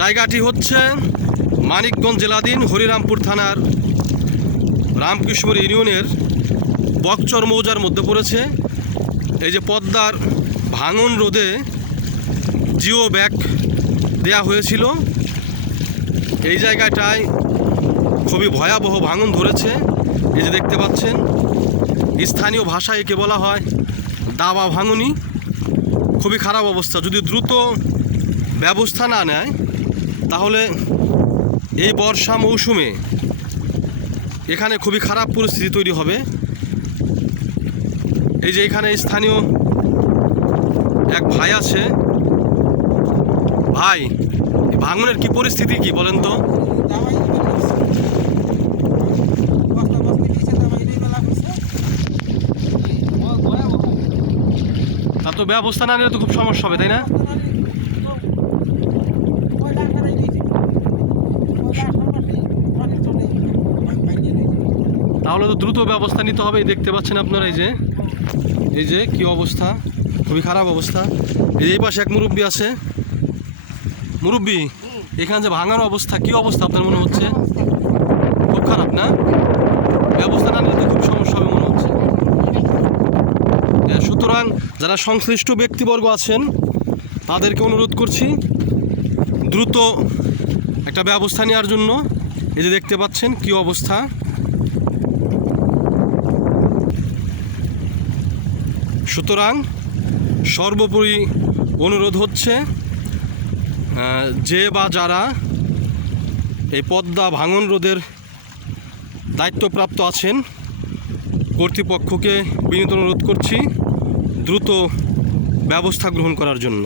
জায়গাটি হচ্ছে মানিকগঞ্জ জেলাধীন হরিরামপুর থানার রামকৃষ্ণপুর ইউনিয়নের বকচর মৌজার মধ্যে পড়েছে। এই যে পদ্মার ভাঙন রোধে জিও ব্যাগ দেয়া হয়েছিল, এই জায়গাটায় খুবই ভয়াবহ ভাঙন ধরেছে। এই যে দেখতে পাচ্ছেন, স্থানীয় ভাষায় একে বলা হয় দাবা ভাঙনি। খুবই খারাপ অবস্থা। যদি দ্রুত ব্যবস্থা না নেয় তাহলে এই বর্ষা মৌসুমে এখানে খুবই খারাপ পরিস্থিতি তৈরি হবে। এই যে এখানে স্থানীয় এক ভাই আছে। ভাই, ভাঙনের কি পরিস্থিতি কি বলেন তো? তা তো ব্যবস্থা না নিলে তো খুব সমস্যা হবে, তাই না? তাহলে তো দ্রুত ব্যবস্থা নিতে হবে। দেখতে পাচ্ছেন আপনারা, এই যে কি অবস্থা, খুবই খারাপ অবস্থা। এই পাশে এক মুরব্বী আছে। মুরব্বী, এখানে যে ভাঙার অবস্থা, কি অবস্থা আপনার মনে হচ্ছে? খুব খারাপ না? ব্যবস্থা না নিলে খুব সমস্যা হবে মনে হচ্ছে। সুতরাং যারা সংশ্লিষ্ট ব্যক্তিবর্গ আছেন তাদেরকে অনুরোধ করছি দ্রুত একটা ব্যবস্থা নেওয়ার জন্য। এই যে দেখতে পাচ্ছেন কি অবস্থা। সুতরাং সর্বোপরি অনুরোধ হচ্ছে, যে বা যারা এই পদ্মা ভাঙন রোধের দায়িত্বপ্রাপ্ত আছেন কর্তৃপক্ষকে বিনীত অনুরোধ করছি দ্রুত ব্যবস্থা গ্রহণ করার জন্য।